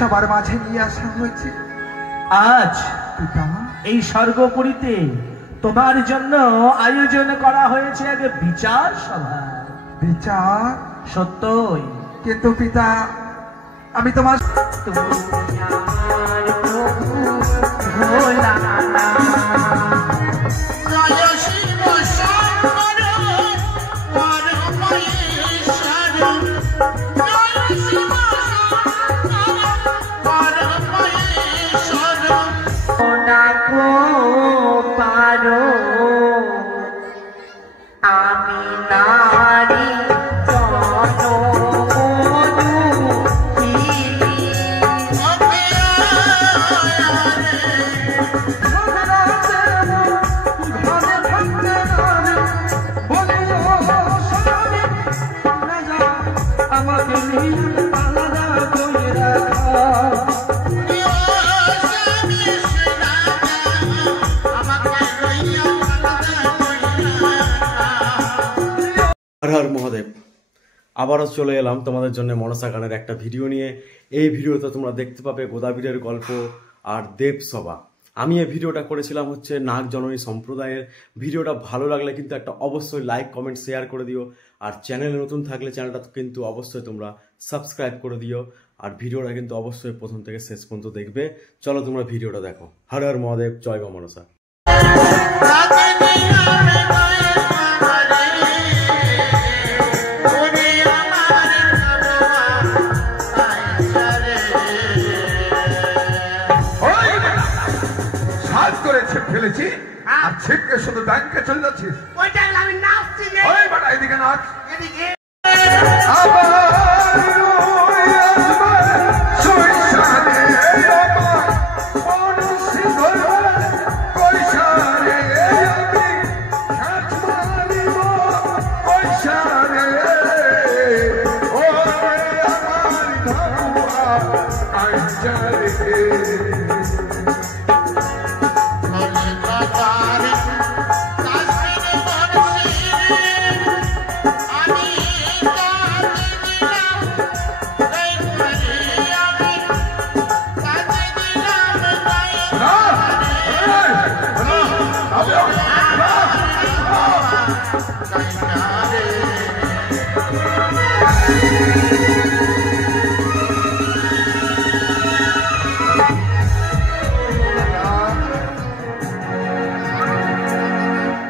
সবার মাঝে নিয়ে আসা হয়েছে। আজ এই স্বর্গপুরীতে তোমার জন্য আয়োজন করা হয়েছে এক বিচার সভা। বিচার? সত্যই। কিন্তু পিতা, আমি তোমার মহাদেব আবারও চলে এলাম তোমাদের জন্য মনসা গানের একটা ভিডিও নিয়ে। এই ভিডিওতে তোমরা দেখতে পাবে গোদাবীরের গল্প আর দেবসভা। আমি এই ভিডিওটা করেছিলাম হচ্ছে নাগ জননী সম্প্রদায়ের। ভিডিওটা ভালো লাগলে কিন্তু একটা অবশ্যই লাইক কমেন্ট শেয়ার করে দিও, আর চ্যানেলে নতুন থাকলে চ্যানেলটা কিন্তু অবশ্যই তোমরা সাবস্ক্রাইব করে দিও, আর ভিডিওটা কিন্তু অবশ্যই প্রথম থেকে শেষ পর্যন্ত দেখবে। চলো তোমরা ভিডিওটা দেখো। হর হর মহাদেব, জয় মা মনসা। ফেলেছি আর ছিটকে শুধু ব্যাংকে চলে যাচ্ছিস। আমি নাচছি, এদিকে নাচ।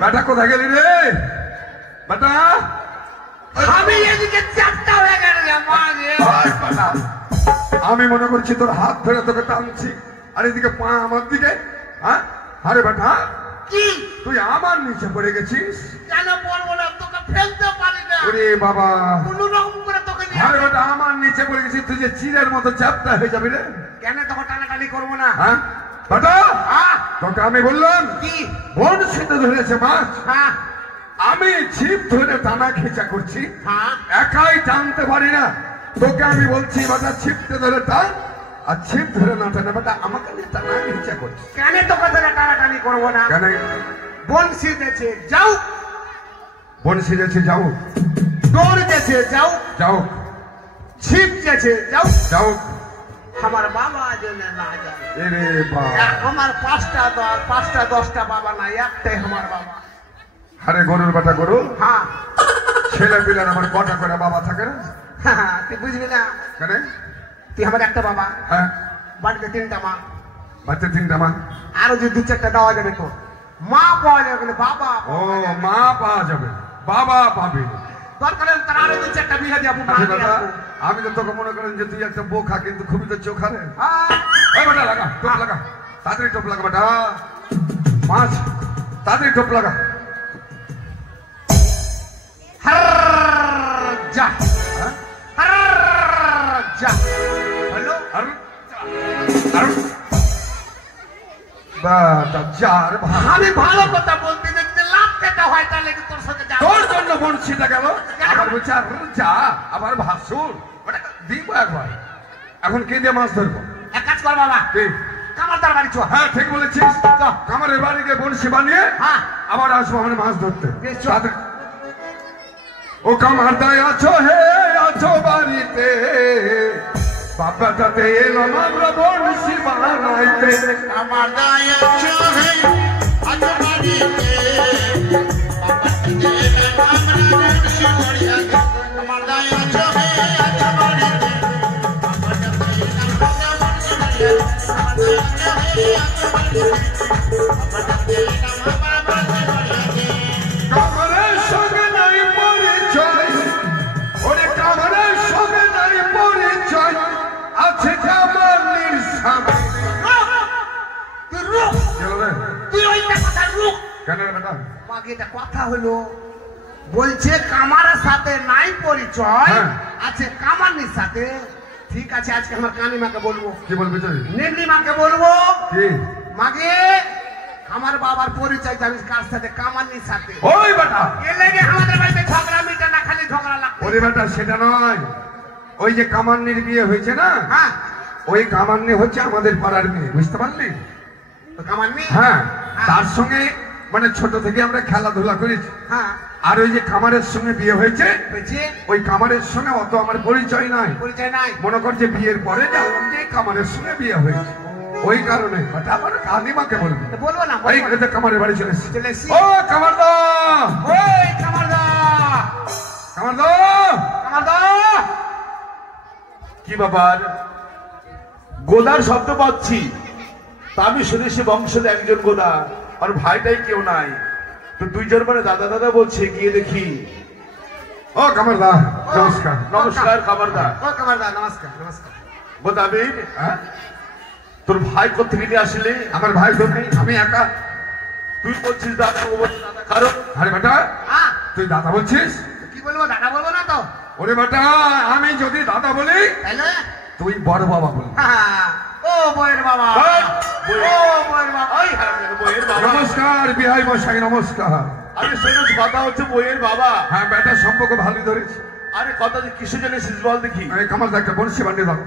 বেটা কোথায় গেলি রে বেটা? আমি এদিকে চারটা হয়ে গেল। আমি মনে করছি তোর হাত ধরে তোকে টানছি, আর এদিকে পা আমার দিকে। হ্যাঁ, আরে বেটা কি তুই আমার নিচে পড়ে গেছিস? কেন বলবো না, তোকে ফেলতে পারি না। ওরে বাবা, কোনো রকম করে তোকে আরে বেটা আমার নিচে পড়ে গেছিস, তুই যে চিরের মতো চ্যাপ্টা হয়ে যাবি রে। কেন তোকে টানাটানি করবো না? হ্যাঁ বেটা, তোকে আমি বললাম কি বড়শিতে ধরেছে মাছ, হ্যাঁ আমি ছিপ ধরে টানা খেঁচা করছি, হ্যাঁ একাই টানতে পারি না। তোকে আমি বলছি বেটা ছিপতে ধরে টান, আর ছিপ ধরে না টানে বেটা আমাকে নিয়ে টানা খেঁচা করছি। কেন তোকে ধরে টানাটানি করবো না? কেন? বনশি দেছে যাও, বনশি দেছে যাও, দৌড় দেছে যাও, যাও, ছিপ দেছে যাও, যাও। আমার বাবা জন্য না যায়। এরে বাবা, আমার পাঁচটা দশটা বাবা নাই, একটাই আমার বাবা। আরে গরুর বেটা গরু, হ্যাঁ ছেলে পিলের আমার কটা করে বাবা থাকে না? তুই বুঝবি না কেন? তুই আমার একটা বাবা, হ্যাঁ বাড়িতে তিনটা মা, বাচ্চা তিনটা মা, আরো যদি দু চারটা দেওয়া যাবে তো মা পাওয়া যাবে না, বাবা। ও মা পাওয়া যাবে, বাবা পাবে দরকার হলে তার আরো দু চারটা বিয়ে দিয়ে আমি তো তোকে মনে করেন যে তুই একটা বোখা, কিন্তু খুবই তো চোখা রে। হ্যাঁ বেটা লাগা, টোপ লাগা, তাড়াতাড়ি টোপ লাগা বেটা, মাছ তাড়াতাড়ি টোপ লাগা। যা যা হ্যালো আমি ভালো কথা বলতে দেখতে লাভ খেতে হয়, তাহলে কি তোর সাথে তোর জন্য বনশিটা গেল, আবার বলছে যা, আবার ভাসুর দিব একবার। এখন কে দিয়ে মাছ ধরবো? এক কাজ কর বাবা, কামারদার বাড়ি চল। হ্যাঁ ঠিক বলেছিস, কামারের বাড়ি গিয়ে বনশি বানিয়ে আবার আসবো আমরা মাছ ধরতে। ও কামারদায় আছো হে, আছো বাড়িতে, ও বাবাটাতে এলাম আমরা বনশি বানাইতে আমার দায়া চোখে আজ বাড়িতে আমার দায়া চোখে আজ বাড়িতে কামারের সঙ্গে নাই পরিচয় ওরে কামারের সঙ্গে নাই পরিচয় আছে কামানির সামনে তুই ওইটা কথা রুক কেন রে বেটা মাকে এটা কথা হলো বলছে কামারের সাথে নাই পরিচয় হ্যাঁ। আছে কামানির সাথে ঠিক আছে আজকে আমার কানিমাকে বলবো কি বলবি তুই নেমনি মাকে বলবো কি মাগে আমার বাবার পরিচয় জানিস কার সাথে কামানির সাথে ওই বেটা এ লেগে আমাদের বাড়িতে ঝগড়া মিটে না খালি ঝগড়া লাগবে ওরে বেটা সেটা নয় ওই যে কামান্নির বিয়ে হয়েছে না হ্যাঁ ওই কামান্নি হচ্ছে আমাদের পাড়ার মেয়ে বুঝতে পারলি তো কামাননি হ্যাঁ তার সঙ্গে মানে ছোট থেকে আমরা খেলাধুলা করেছি হ্যাঁ আর ওই যে কামারের সঙ্গে বিয়ে হয়েছে বলছে ওই কামারের সঙ্গে অত আমার পরিচয় নাই পরিচয় নাই মনে কর যে বিয়ের পরে জানলাম যে এই কামারের সঙ্গে বিয়ে হয়েছে ওই কারণে ওটা আমার কানিমাকে বলবি তো বলবো না এই বলবো না। এটা কামারের বাড়ি চলে এসেছি চলে এসছি। ও কামারদা ওই কামারদা কামারদা কামারদা কি ব্যাপার গোদার শব্দ পাচ্ছি তা আমি শুনেছি বংশের একজন গোদা আর ভাইটাই কেউ নাই তো দুইজন মানে দাদা দাদা বলছে গিয়ে দেখি ও কামারদা নমস্কার নমস্কার খাবারদার ও কামারদা নমস্কার নমস্কার গোদাবীর হ্যাঁ? তোর ভাই কোথেকে নিয়ে আসলে আমার ভাই তো নেই আমি একা তুই বলছিস দাদা ও বলছে দাদা কারণ আরে বেটা হ্যাঁ তুই দাদা বলছিস কি বলবো দাদা বলবো না তো ওরে বেটা আমি যদি দাদা বলি তাহলে তুই বড় বাবা বলবি হ্যাঁ, ও বইয়ের বাবা বল, ও বইয়ের বাবা ওই হারামজাদা বইয়ের বাবা নমস্কার বিহাই মশাই নমস্কার আরে শুনেছি কথা হচ্ছে বইয়ের বাবা হ্যাঁ বেটা সম্পর্ক ভালোই ধরেছে আরে কথা যে কিসে জেনেছিস বল দেখি এই কামাল একটা বনশি বানিয়ে দাও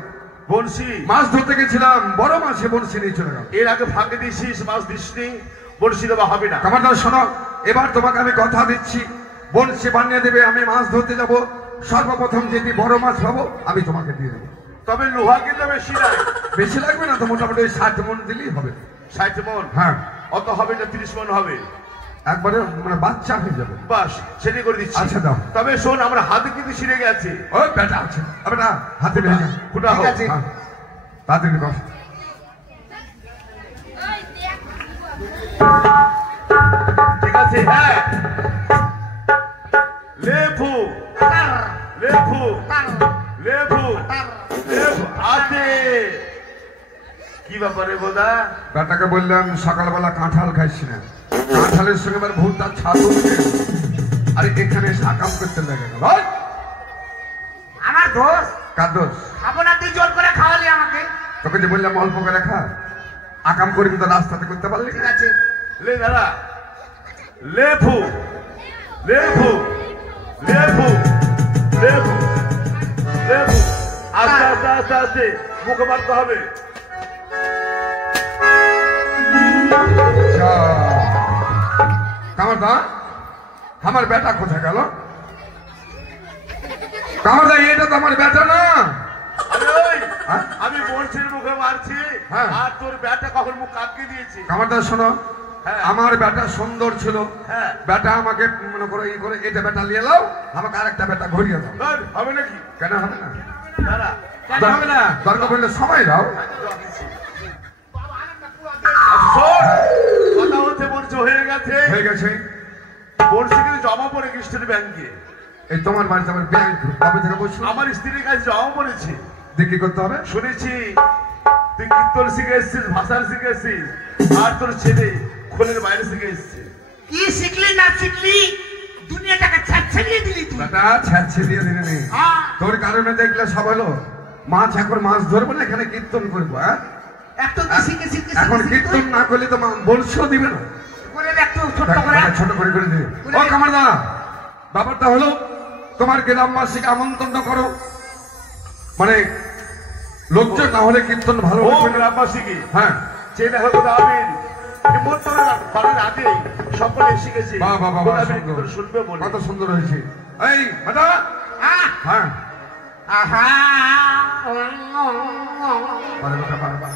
বলছি মাছ ধরতে গেছিলাম বড় মাছে বনশি নিয়ে চলে গেল এর আগে ফাঁকে দিয়েছিস মাছ দিসনি বলছি দেওয়া হবে না কামালদা শোনো এবার তোমাকে আমি কথা দিচ্ছি বনশি বানিয়ে দেবে আমি মাছ ধরতে যাব সর্বপ্রথম যদি বড় মাছ পাবো আমি তোমাকে দিয়ে দেবো তবে লোহা কিন্তু বেশি নাই বেশি লাগবে না তো মোটামুটি ওই 60 মন দিলেই হবে 60 মন হ্যাঁ অত হবে না 30 মন হবে একবারে মানে বাচ্চা হয়ে যাবে বাস সেটাই করে দিচ্ছি আচ্ছা, দাও। তবে শোন আমরা হাতে কিন্তু ছিঁড়ে গেছে ওই বেটা আছে বেটা হাতে ভেজা ফুটা ঠিক হোক আছে। হ্যাঁ তাড়াতাড়ি কর ঠিক আছে হ্যাঁ লেফু লেফু লেফু লেফু আছে কি ব্যাপারে বোদা বেটাকে বললাম সকালবেলা কাঁঠাল খাইছি না কাঁঠালের সঙ্গে এবার ভুট্টার ছাদ উঠে আরে এখানে এসে আকাম করতে লেগে গেল ওই, আমার দোষ কার দোষ? খাবো না তুই জোর করে খাওয়ালি আমাকে তোকে যে বললাম অল্প করে খা আকাম করে কিন্তু রাস্তাতে করতে পারলি ঠিক না আছে লে দাদা লেফু লেফু লেফু লেফু লেফু আস্তে আস্তে আস্তে আস্তে মুখে মারতে হবে কামারদা আমার বেটা কোথায় গেল কামারদা এটা তো আমার বেটা না আরে ওই, হ্যাঁ? আমি বলছির মুখে মারছি হ্যাঁ। আর তোর ব্যাটা কখন মুখ কাটকে দিয়েছি কামারদা শোনো হ্যাঁ। আমার বেটা সুন্দর ছিল হ্যাঁ। বেটা আমাকে মনে করো ই করে এটা বেটা নিয়ে এলাও আমাকে আরেকটা বেটা ঘুরিয়ে দাও ধর, হবে নাকি কেন হবে না দাঁড়া কেন হবে না দরকার বললে সময় দাও শোন, কথা হচ্ছে বলছে হয়ে গেছে হয়ে গেছে বলছি কিন্তু জমা পড়ে খ্রিস্টান ব্যাংকে এই তোমার বাড়িতে আমার ব্যাংক কবে থেকে বসছো আমার স্ত্রীর কাছে জমা পড়েছে দেখি করতে হবে শুনেছি তুই কীর্তন শিখে এসছিস ভাষা শিখে এসছিস আর তোর ছেলে খোলের বাইরে শিখে এসছে কি শিখলি না শিখলি দুনিয়াটাকে ছাড়ছিয়ে দিলি তুই বেটা ছাড়ছে দিয়ে দিলে নেই হ্যাঁ তোর কারণে দেখলে সব হলো মাছ এখন মাছ ধরবো না এখানে কীর্তন করবো হ্যাঁ একটু শিখে শিখে এখন কীর্তন না করলে তো বলছেও দিবে না করে দে একটু ছোট করে ছোট করে করে দিবে ও কামারদা ব্যাপারটা হলো তোমার গ্রামবাসীকে আমন্ত্রণ করো মানে লোকজন না হলে কীর্তন ভালো ও হবে না। গ্রামবাসীকে হ্যাঁ চেনে হবে দাবির বাড়ির আগে সকলে এসে গেছে বাহ বাহ বাহ বাহ, গোলাপের সুন্দর। কীর্তন শুনবে বলে কত সুন্দর হয়েছে এই বেটা হ্যাঁ হ্যাঁ আহা পারে না, পারে না।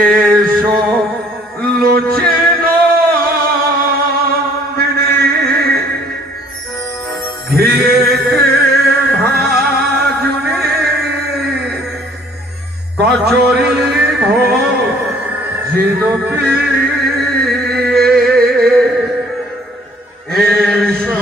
এসো লোচেন ঘিয়েতে ভাজুনে কচুরি ভোজিনপি এসো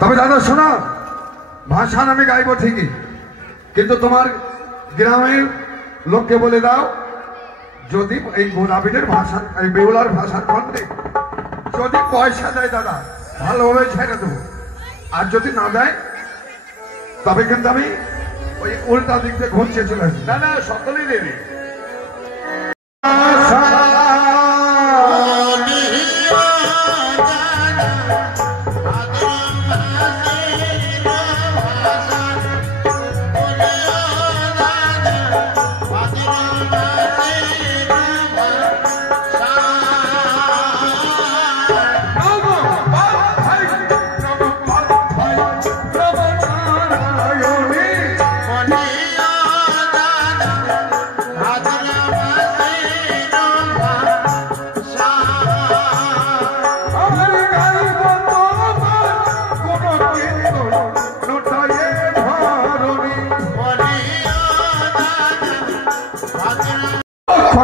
তবে দাদা শোনো, ভাষা আমি গাইব ঠিকই, কিন্তু তোমার গ্রামের লোককে বলে দাও যদি এই গোলাপীদের ভাষা, এই বেহুলার ভাষার কণ্ঠে যদি পয়সা দেয় দাদা ভালোভাবে ছেড়ে দেবো, আর যদি না দেয় তবে কিন্তু আমি ওই উল্টা দিক দিয়ে ঘুরছে চলে আসবো। না না, সকলেই দেবে।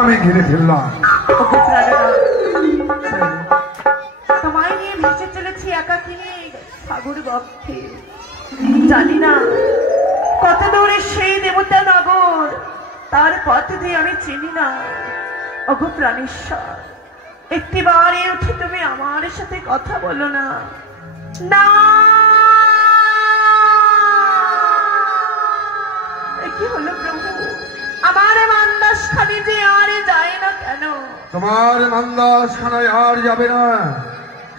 আমি ঘিরে ফেললাম, তোমায় নিয়ে ভেসে চলেছি একাকিনী সাগর বক্ষে। জানি না কত দূরে সেই দেবতা নগর, তার পথ দিয়ে আমি চিনি না। ওগো প্রাণেশ্বর, একটিবারে উঠে তুমি আমার সাথে কথা বলো না। না, কি হলো প্রভু, আমার মান্দাস খানি যে আর যায় না কেন? তোমার মান্দাস খানায় আর যাবে না।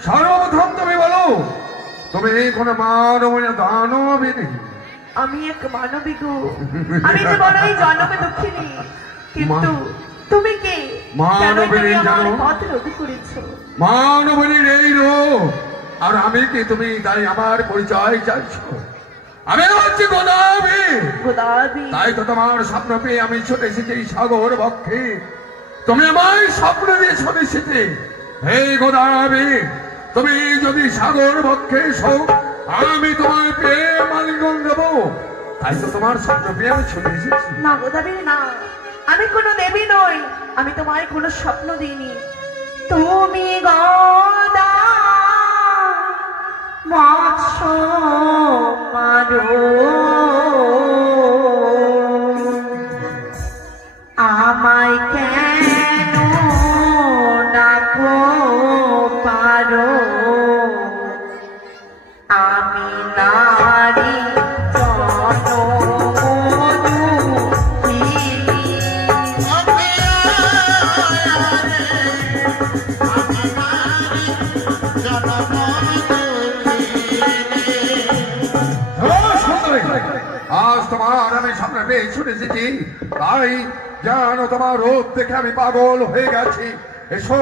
সর্বপ্রথম তুমি বলো তুমি কোন মানব না দানবিনী? আমি এক মানবী গো, আমি যে বড়ই জনমে দুঃখিনী, কিন্তু তুমি কে? মানবের আমার জানো পথ রোধ করেছো? মানবের এই রূপ, আর আমি কি তুমি তাই আমার পরিচয় চাইছো? আমি হচ্ছি গোদাবি। গোদাবি, তাই তো তোমার স্বপ্ন পেয়ে আমি ছুটে এসেছি এই সাগর বক্ষে। তুমি আমায় স্বপ্ন দিয়ে ছুটে এসেছি। হে গোদাবি, তুমি যদি সাগর বক্ষে এসো, আমি তোমায় পেয়ে মালিকগণ দেবো। তাই তো তোমার স্বপ্ন পেয়ে আমি ছুটে এসেছি। না গোদাবি না, আমি কোনো দেবী নই, আমি তোমায় কোনো স্বপ্ন দিইনি। তুমি গদা মৎস্য মারো, আমায় কেন ডাকো পারো? আমি নারী আজ তোমার আমি সামনে পেয়ে ছুটে এসেছি, তাই জানো তোমার রূপ দেখে আমি পাগল হয়ে গেছি। এসো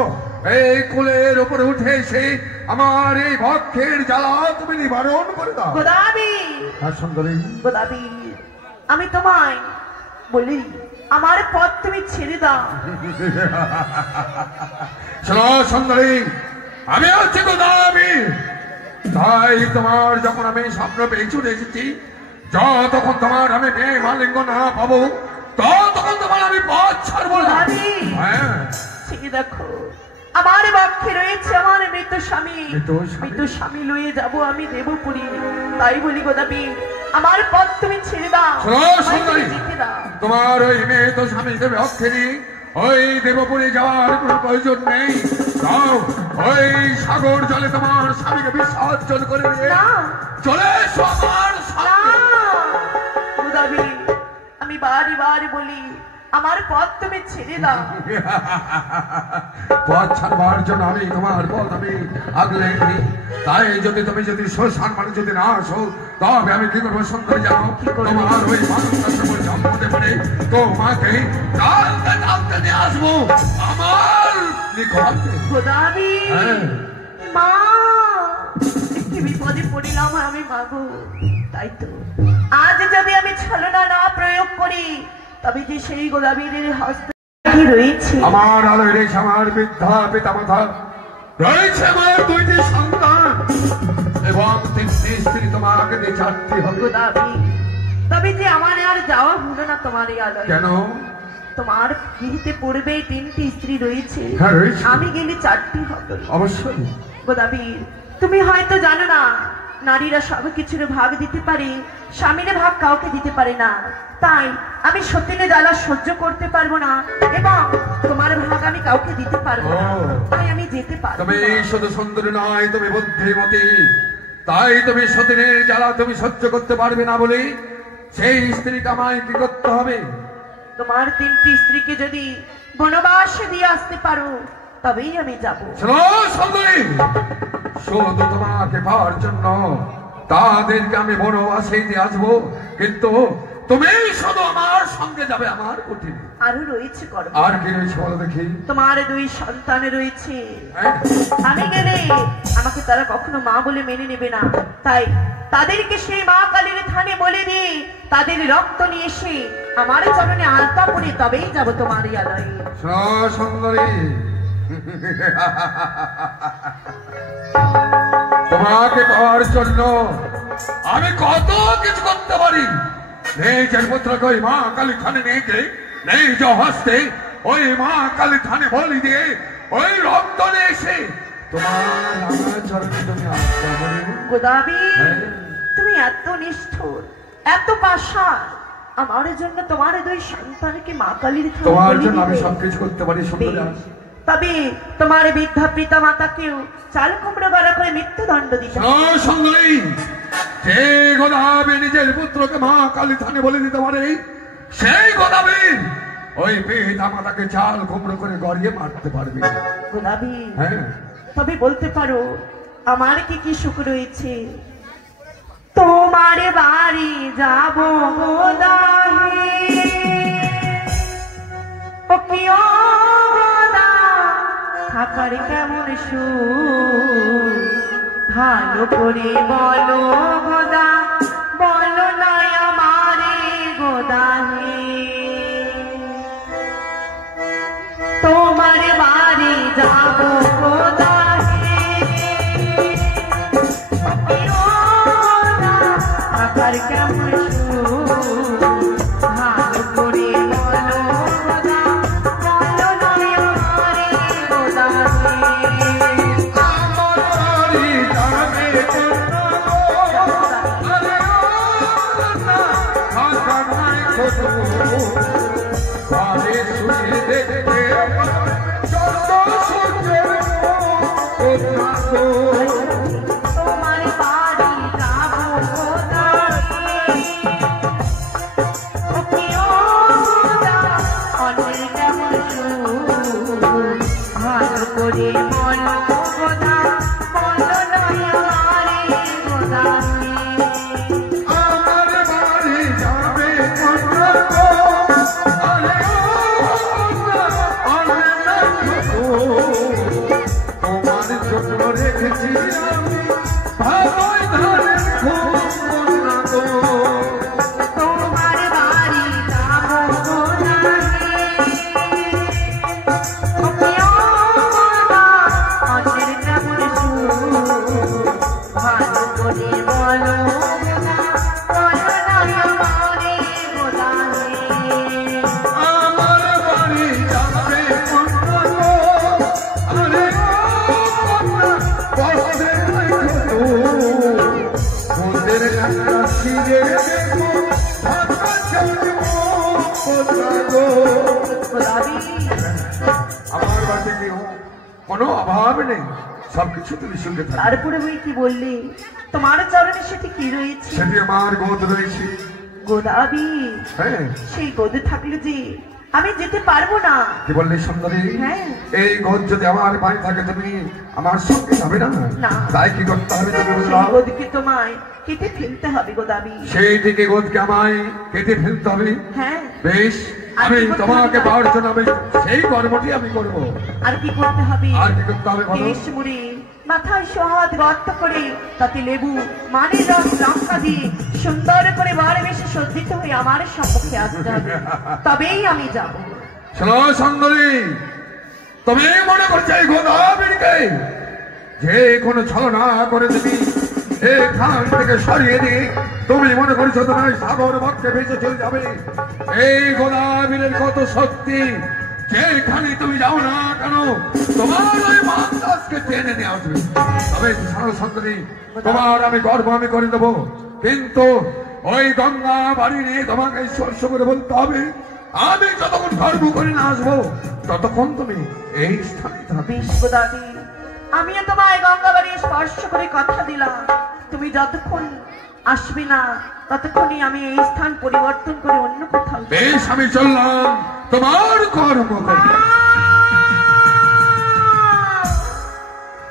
এই কুলের উপরে উঠে এসে আমার এই ভক্ষের জ্বালা তুমি নিবারণ করে দাও। গোদাবি, হ্যাঁ সুন্দরী, গোদাবি, আমি তোমায় বলি আমার পথ তুমি ছেড়ে দাও। শোনো সুন্দরী, আমি হচ্ছি গোদাবি। তাই তোমার যখন আমি স্বপ্ন পেয়ে ছুটে এসেছি, যতক্ষণ তোমার আমি মেয়ে মালিঙ্গ না পাবো, ততক্ষণ তোমার আমি পথ ছাড়বো না। গোদাবি, হ্যাঁ, ঠিক দেখো আমার পক্ষে রয়েছে আমার মৃত স্বামী। মৃত স্বামী? মৃত স্বামী লয়ে যাব আমি দেবপুরী। তাই বলি গোদাবি, আমার পথ তুমি ছেড়ে দাও। শোনো আমায় সুন্দরী, তুমি যেতে দাও। তোমার ওই মেয়ে তো স্বামী দেবে অক্ষেরী, ওই দেবপুরে যাওয়ার কোনো প্রয়োজন নেই। যাও ওই সাগর জলে তোমার স্বামীকে বিসর্জন করে নিয়ে না, চলে এসো আমার না, সামনে। গোদাবি, আমি বারে বারে বলি আমার পথ তুমি ছেড়ে দাও। পথ ছাড়বার জন্য আমি তোমার পথ আমি আগলে নিই। তাই যদি তুমি যদি শ্মশান মানে যদি না আসো, তবে আমি কি করবো সুন্দরী জানো? তোমার ওই মানুষটার সঙ্গে জন্ম হতে পারে, তোমাকে টালতে টালতে নিয়ে আসবো আমার নিকটে। গোদাবি, হ্যাঁ। মা, একটি বিপদে পড়িলাম আমি মাগো। তাই তো আজ যদি আমি ছলনা না প্রয়োগ করি, তবে যে সেই গোদাবীর হস্তে রয়েছে আমার আলোয় রয়েছে আমার বৃদ্ধা পিতা মাতা, রয়েছে আমার দুইটি সন্তান এবং তিনটি স্ত্রী। তোমাকে দিয়ে চারটি হবে। গোদাবি, তবে যে আমার আর যাওয়া হলো না তোমার এই আলোয়। কেন? তোমার গৃহীতে পূর্বে তিনটি স্ত্রী রয়েছে, হ্যাঁ, রয়েছে। আমি গেলে চারটি হবে। অবশ্যই। গোদাবি, তুমি হয়তো জানো না, নারীরা সব কিছুর ভাগ দিতে পারে, স্বামীর ভাগ কাউকে দিতে পারে না। তাই আমি সতীনে জ্বালা সহ্য করতে পারবো না, এবং তোমার ভাগ আমি কাউকে দিতে পারবো না। ও। তাই আমি যেতে পারবো তুমি না। শুধু সুন্দরী নয়, তুমি বুদ্ধিমতী। তাই তুমি সতীনের জ্বালা তুমি সহ্য করতে পারবে না বলে সেই স্ত্রী কামাই কি করতে হবে? তোমার তিনটি স্ত্রীকে যদি বনবাসে দিয়ে আসতে পারো, তবেই আমি যাব। শোনো সুন্দরী, শুধু তোমাকে পাওয়ার জন্য তাদেরকে আমি বনবাসে দিয়ে আসবো, কিন্তু তুমি শুধু আমার সঙ্গে যাবে আমার কুটিরে। আরো রয়েছে কর্ম। আর কি রয়েছে বলো দেখি? তোমার দুই সন্তান রয়েছে। হ্যাঁ? আমি গেলে আমাকে তারা কখনো মা বলে মেনে নেবে না। তাই তাদেরকে সেই মা কালীর থানে বলে দিয়ে তাদের রক্ত নিয়ে এসে আমার চরণে আলতা পরে তবেই যাব তোমার এই আলয়ে। শোনো সুন্দরী, তোমাকে পাওয়ার জন্য আমি কত কিছু করতে পারি। নিজের পুত্রকে ওই মা কালী থানে নিয়ে গিয়ে নিজ হস্তে ওই মা কালী থানে বলি দিয়ে ওই রক্ত নিয়ে এসে তোমার আমার চরণে তুমি আলতা পরে। গোদাবি, হ্যাঁ। তুমি এত নিষ্ঠুর, এত পাষাণ, আমার জন্য তোমার দুই সন্তানকে মা কালীর থানে তোমার বলি জন্য আমি দিবে? সবকিছু করতে পারি সুন্দরী। বেশ, তবে তোমার বৃদ্ধা পিতা মাতাকেও চাল কুমড়ো গড়া করে মৃত্যুদণ্ড দিতে হবে। শোনো সুন্দরী, যে গোদাবি নিজের পুত্রকে মা কালী থানে বলে দিতে পারে, সেই গোদাবি ওই পিতা মাতাকে চাল কুমড়ো করে গড়িয়ে মারতে পারবে। গোদাবি, হ্যাঁ, তবে বলতে পারো আমার কি কি সুখ রয়েছে? তোমার বাড়ি যাব গোদাহি, ও কি ও সুর ভালো করে বলো গোদা বলো না আমারে গোদা হে তোমার বাড়ি যাবো গোদা হে আকার কেমন সুর ভালো করে বলো গোদা বলো না আমারে গোদা হে আমার বাড়ি যাবে আরে ভাষা নাই কত বাড়ি শুয়ে দেখতে চন্দ্র সূর্যের কোথা গো তোমার বাড়ি যাবো গোদা অনেক কেমন সুর ভালো করে বলো গোদা বলো নয় আমারে গোদা আমার বাড়ি যাবে কোথা গো আরে তোমার জন্য রেখেছি আমি ভালোই ধানের খোঁজ গো তোমার বাড়ি যাবো গোদা অনেক কেমন সুর ভালো করে বলো গোদা বলো নয় আমারে গোদা আমার বাড়ি যাবে কোথা গো আরে বসে দেখো ওদের একটা ছিঁড়ে দেখো ভাষা চাইবো কোথা গো গোলাপি আমার বাড়িতে কি কোনো অভাব নেই সবকিছু তুমি শুনতে থাকো তারপরে ওই কি বললি তোমার চরণে সেটি কি রয়েছে সেটি আমার গোদ রয়েছে গোলাপি হ্যাঁ সেই গোদে থাকলে যে আমি যেতে পারবো না কি বললি সুন্দরী হ্যাঁ। এই গোদ যদি আমার বাড়ি থাকে তুমি আমার সঙ্গে যাবে না না। তাই কি করতে হবে তুমি সেই বললাম গোদকে তোমায় কেটে ফেলতে হবে গোলাপি সেই দিকে গোদকে আমায় কেটে ফেলতে হবে হ্যাঁ বেশ আর আমি কি করতে তোমাকে হবে? পাওয়ার জন্য আমি সেই কর্মটি আমি করবো আর কি করতে হবে আর কি করতে হবে বলো? কেশ মুড়ে মাথায় সোহাত গর্ত করে তাতে লেবু মানের রস লঙ্কা দিয়ে সুন্দর করে বারে বেশি সজ্জিত হয়ে আমার সম্মুখে আসতে হবে তবেই আমি যাব শোনো সুন্দরী তুমি মনে করছো এই গোদাবরীকে যে কোনো ছলনা করে তুমি এখান থেকে সরিয়ে দিয়ে তুমি মনে করছো তোমার সাগর বক্ষে ভেসে চলে যাবে এই গোদাবরীর কত শক্তি যেখানে তুমি যাও না কেন তোমার ওই মানদাসকে টেনে নিয়ে আসবে তবে শোনো সুন্দরী তোমার আমি গর্ব আমি করে দেবো কিন্তু ওই গঙ্গা বাড়ি নিয়ে তোমাকে স্পর্শ করে বলতে হবে আমি যতক্ষণ গর্ব করে না আসবো ততক্ষণ তুমি এই স্থানে থাকবে বেশ গোদাবি আমিও তোমায় গঙ্গাবাড়ি স্পর্শ করে কথা দিলাম তুমি যতক্ষণ আসবে না ততক্ষণই আমি এই স্থান পরিবর্তন করে অন্য কোথাও যাব। বেশ আমি চললাম তোমার কর্ম করতে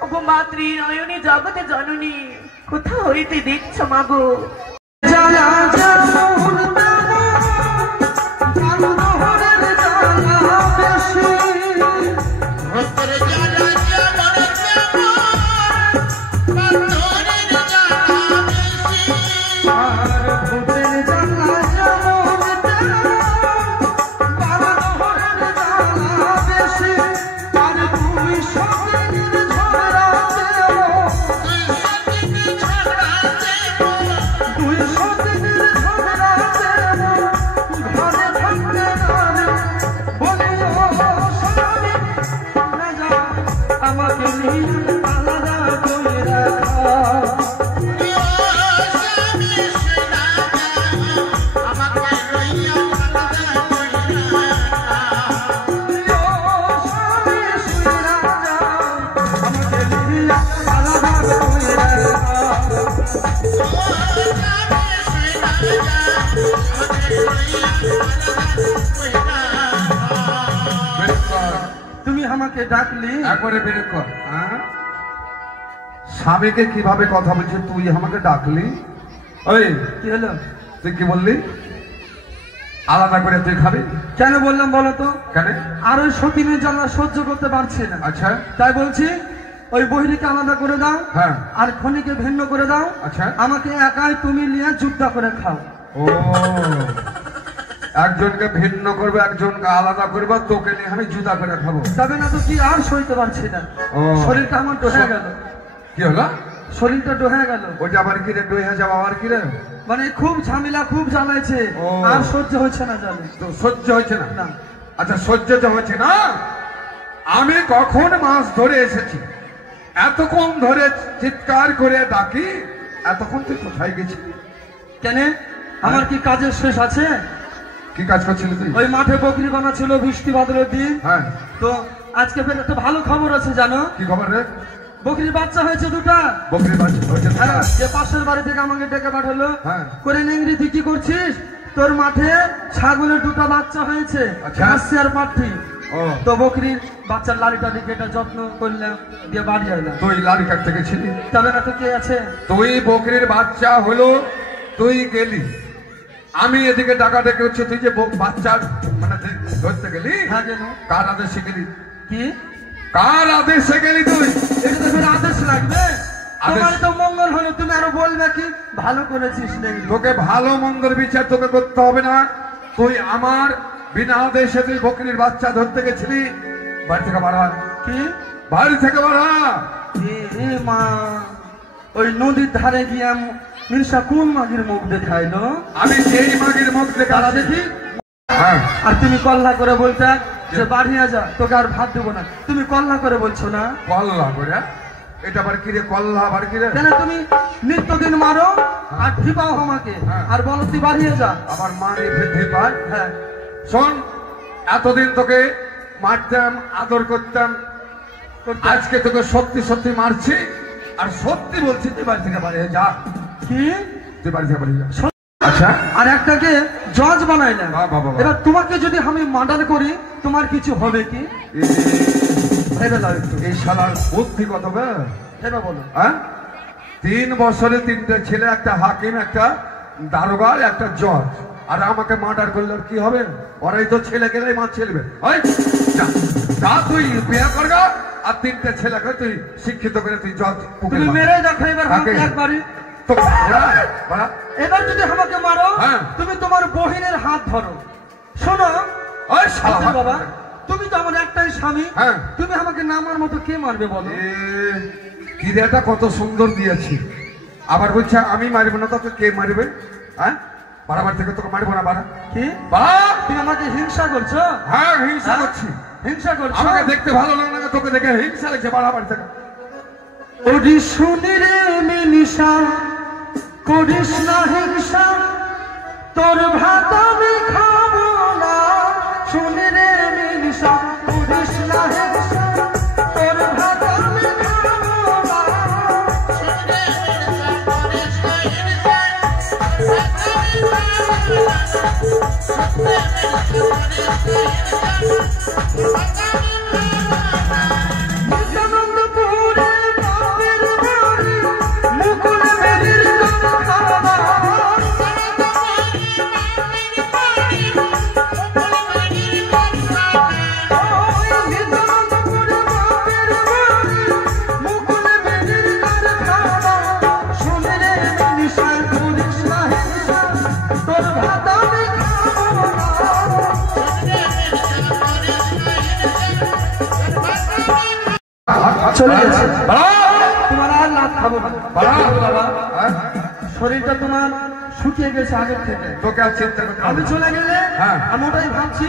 ওগো মাতৃ নয়নে জগতে জননী কোথা হইতে দেখছো মাগো তুমি আমাকে ডাকলি একবারে বের কর হ্যাঁ? স্বামীকে কিভাবে কথা বলছে তুই আমাকে ডাকলি ওই কি হলো তুই কি বললি আলাদা করে তুই খাবি কেন বললাম বলো তো কেন আর ওই সতীনের জ্বালা সহ্য করতে পারছি না আচ্ছা তাই বলছি ওই বহিরীকে আলাদা করে দাও, হ্যাঁ। আর খনিকে ভিন্ন করে দাও। আচ্ছা। আমাকে একাই তুমি নিয়ে যুদ্ধ করে খাও। ও, একজনকে ভিন্ন করবে, একজনকে আলাদা করবে, তোকে নিয়ে আমি জুদা করে খাবো। তবে না তো কি আর সইতে পারছি না, ও। শরীরটা আমার ডোহে গেল, কি হলো? শরীরটা ডোহে গেল। ওইটা আবার কি রে, ডুয়ে যাবো আবার কি রে? মানে খুব ঝামেলা, খুব জ্বালাইছে, ও। আর সহ্য হচ্ছে না জানি। তো সহ্য হচ্ছে না? না। আচ্ছা, সহ্য তো হচ্ছে না। আমি কখন মাছ ধরে এসেছি, এতক্ষণ ধরে চিৎকার করে ডাকি, এতক্ষণ তুই কোথায় গেছি? কেন, আমার কি কাজের শেষ আছে? কি কাজ করছিলি তুই? ওই মাঠে বকরি বানা ছিল, বৃষ্টি বাদলের দিন। হ্যাঁ। তো আজকে ফের একটা ভালো খবর আছে জানো, কি খবর রে? বকরির বাচ্চা হয়েছে দুটা। বকরির বাচ্চা হয়েছে দুটা? হ্যাঁ, যে পাশের বাড়ি থেকে আমাকে ডেকে পাঠালো, হ্যাঁ। করে নেংরি তুই কি করছিস? তোর মাঠে ছাগলের দুটা বাচ্চা হয়েছে, আচ্ছা। খাসি আর পাঠি। ও, তো বকরির বাচ্চার লাড়িটা দিকে এটা যত্ন করলাম, দিয়ে বাড়ি আইলাম। তুই লারি কাটতে গেছিলি? তবে না তো কে আছে? তুই বকরির বাচ্চা হলো, তুই গেলি, আমি এদিকে ডাকা ডেকে হচ্ছে, তুই যে বাচ্চা মানে ধরতে গেলি, হ্যাঁ, কেন? কার আদেশে গেলি? কি কার আদেশে গেলি তুই? এটা তো ফের আদেশ লাগবে। আদেশ- তোমার তো মঙ্গল হলো, তুমি আরো বলবে কি ভালো করেছিস নেংরি। তোকে ভালো মন্দের বিচার তোকে করতে হবে না। তুই আমার বিনা আদেশে তুই বকরির বাচ্চা ধরতে গেছিলি, বাড়ি থেকে বাড়া, কি বাড়ি থেকে বাড়া। এ মা, ওই নদীর ধারে গিয়ে মির্সা কোন মাগির মুখ দেখাইলো? আমি যেই মাগির মুখ তারা দেখা দেখি, হ্যাঁ, আর তুমি কল্লা করে বলতে যে বাড়িয়ে যা, তোকে আর ভাত দেবো না। তুমি কল্লা করে বলছো না কল্লা করে? এটা আবার কি রে, কল্লা আবার কি রে? কেন? তুমি নিত্যদিন মারো আর ঠিপাও আমাকে, হ্যাঁ। আর বলো তুই বাড়িয়ে যা। আমার মারি বৃদ্ধি পায়। হ্যাঁ, শোন, এতদিন তোকে মারতাম, আদর করতাম, আজকে তোকে সত্যি সত্যি মারছি, আর সত্যি বলছি, তুই বাড়ি থেকে বাড়ি যা। কি তুই বাড়ি থেকে বাড়ি যা। শোন, আচ্ছা, আর একটাকে জজ বানাইলাম। বাহ, বাহ, বাহ, বাহ। এবার তোমাকে যদি আমি মার্ডার করি, তোমার কিছু হবে কি? ভেবে দাও একটু, এই শালার বুদ্ধি কত বে? ভেবে বলো। হ্যাঁ, 3 বছরে 3টে ছেলে, একটা হাকিম, একটা দারোগার, একটা জজ, আর আমাকে মার্ডার করলে আর কি হবে? ওরাই তো ছেলে গেলেই মা ছেলবে। ওই যা, যা তুই বিয়ে করগা, আর 3টে ছেলেকে তুই শিক্ষিত করে তুই জজ। তুমি মেরে দেখো এবার আমাকে একবারই। তো বাড়া, এবার যদি আমাকে মারো, হ্যাঁ। তুমি তোমার বহিনের হাত ধরো। শোনো ওই শালা আচ্ছা বাবা, তুমি তো আমার একটাই স্বামী, হ্যাঁ। তুমি আমাকে নামার মতো কে মারবে বলো? কিরাটা কত সুন্দর দিয়েছি, আবার বলছে আমি মারব না, তোকে কে মারবে? হ্যাঁ, বাড়াবার থেকে তোকে মারবো না, বাড়া। কি বাড়া। তুমি আমাকে হিংসা করছো? হ্যাঁ, হিংসা হ্যাঁ? করছি। হিংসা করছো? আমাকে দেখতে ভালো লাগে না, তোকে দেখে হিংসা লাগছে, বাড়াবার থেকে। ওরে শুনি রে মিনিশা, করিস না হিংসা, তোর ভাত আমি খাবো না। শুনি রে মিনিশা, করিস না হিংসা, তোর ভাত আমি খাবো না। নিত্যানন্দপুরে বাপের বাড়ি, মুকুল বেরির কারখানা। ওই নিত্যানন্দপুরে বাপের বাড়ি, মুকুল বেরির কারখানা। শুনে রে মিনিশা, করিস না হিংসা, তোর ভাত আমি খাবো না। চলে গেছে, বাড়া, তোমার আর লাভ খাবো না। বাড়া। বাবা, হ্যাঁ, শরীরটা তোমার শুকিয়ে গেছে আগের থেকে। তোকে আর চিন্তা করতে হবে আমি না। চলে গেলে হ্যাঁ। আমি ওটাই ভাবছি,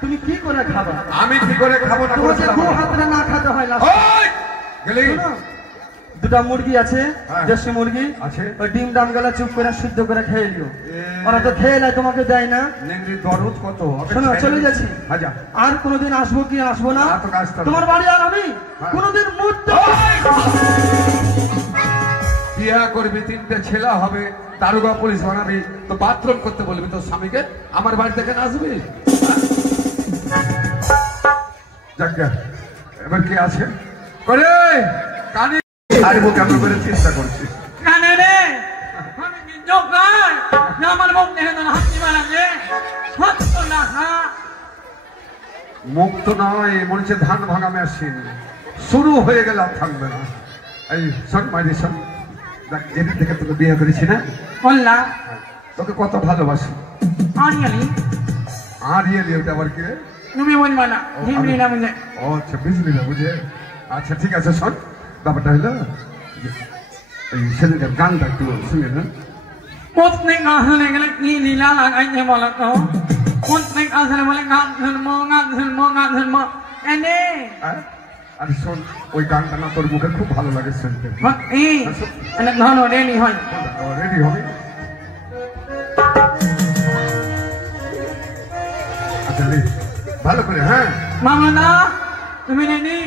তুমি কি করে খাবা? আমি কি করে খাবো না? তোমাকে দু হাতে না খেতে হয় না। ওই গেলি, দুটা মুরগি আছে, হ্যাঁ। দেশি মুরগি আছে। ওই ডিম ডাম গেলা চুপ করে সিদ্ধ করে খেয়ে নিও। এ। ওরা তো খেয়ে নেয়, তোমাকে দেয় না। নেংরি দরদ কত? ওকে শোনো, ছেড়ে চলে দে। যাচ্ছি। হ্যাঁ, যা। আর কোনোদিন আসবো কি আসবো না, আর তো আসতে হবে। তোমার বাড়ি আর আমি হ্যাঁ। কোনোদিন মুহূর্তে। বিয়া করবি, 3টে ছেলে হবে, দারোগা পুলিশ বানাবি, তো বাথরুম করতে বলবি তোর স্বামীকে, আমার বাড়ি থেকে না আসবি? যাক গে, এবার কি আছে করে কানে আরবো কেমন করে চিন্তা করছিস? কানে রে আমি কি জোগাড় না আমার মুখ দেখে না হাতি মারাবে সত্য না হ্যাঁ মুখ তো নয়, মনে হচ্ছে ধান ভাঙা মেশিন। শুরু হয়ে গেলে আর থাকবে না। এই শোন মাইরি শোন, দেখ যেদিন থেকে তোকে বিয়ে করেছি না, বললা তোকে কত ভালোবাসি। আনিয়ালি আর ইয়ে দিয়ে ওটা আবার কি রে? তুমি বলবা না হিমরি না বুঝে ও আচ্ছা, বুঝলি না বুঝে। আচ্ছা ঠিক আছে, শোন ব্যাপারটা হলো এই সেদিনের গানটা একটু শুনে না। প্রত্যেক আসলে গেলে কি লীলা লাগাইছে বলো তো? প্রত্যেক আসলে বলে গান ধর্ম গান ধর্ম গান ধর্ম এনে আরে শোন, ওই গানটা না তোর মুখে খুব ভালো লাগে শুনতে। এই এনে ধন রেডি হয় রেডি হবে? আচ্ছা রে, ভালো করে। হ্যাঁ মামলা তুমি রেডি?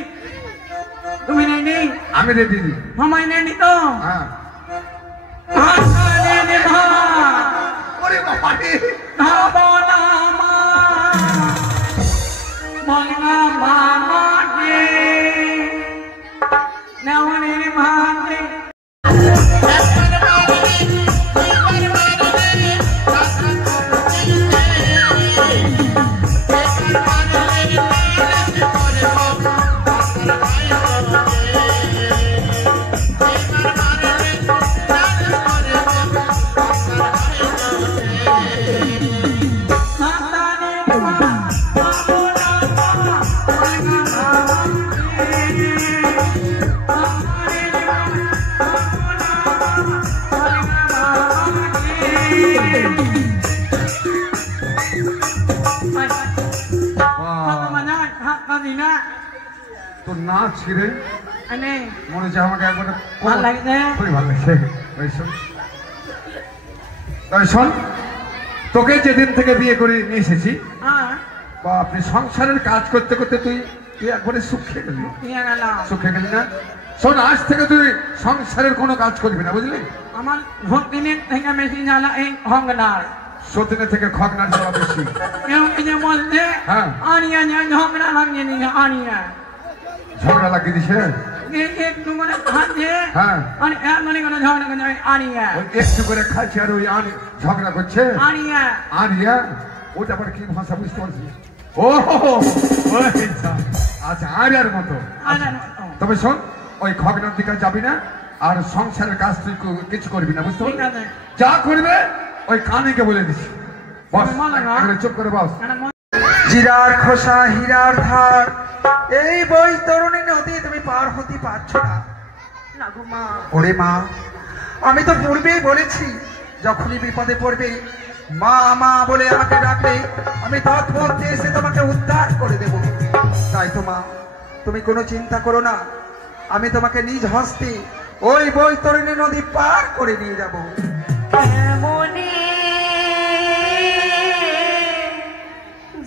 তুমি রেডি? আমি রেডি। মামাই রেডি তো? হ্যাঁ। আচ্ছা রেডি ধর ওরে বাবা রে, ধর মা বলনা মামা কে নাওনি ভাগে তোর নাচ ছিঁড়ে এনে মনে হচ্ছে আমাকে একবার ভালো লাগছে? খুবই ভালো লাগছে। ওই শোন, তাই শোন, তোকে যেদিন থেকে বিয়ে করে নিয়ে এসেছি, বা আপনি সংসারের কাজ করতে করতে তুই একবারে সুখে গেলি। সুখে গেলি না? শোন, আজ থেকে তুই সংসারের কোনো কাজ করবি না, বুঝলি? আমার ভক্তিনের থেকে বেশি জ্বালা এই হংদার সতীনের থেকে খগনার যাওয়া বেশি। কেউ কিছু বলছে হ্যাঁ। আনিয়া ঝগড়া লাগিয়ে দিছে আনিয়া ঝগড়া লাগিয়ে দিছে। একটু করে খাচ্ছে হ্যাঁ। আর এক মনে করে ঝগড়া করছে আনিয়া ওই একটু করে খাচ্ছে আর ওই ঝগড়া করছে। আনিয়া আরিয়া, ওটা আবার কি ভাষা বুঝতে পারছি? ও আচ্ছা, আরিয়ার মতো। তবে শোন, ওই খগনার দিকে যাবি না, আর সংসারের কাজ তুই কিছু করবি না, বুঝতে পারলি? ঠিক আছে। যা করবে ওই কানিকে বলে দিছি। বস, চুপ করে বস। জিরার খোসা হীরার ধার, এই বৈতরণী নদী তুমি পার হতে পারছো না। না গো মা, ওরে মা, আমি তো পূর্বেই বলেছি যখনই বিপদে পড়বে মা মা বলে আমাকে ডাকলে আমি তৎপরতে এসে তোমাকে উদ্ধার করে দেব। তাই তো মা, তুমি কোনো চিন্তা করো না, আমি তোমাকে নিজ হস্তে ওই বৈতরণী নদী পার করে নিয়ে যাব। কেমনে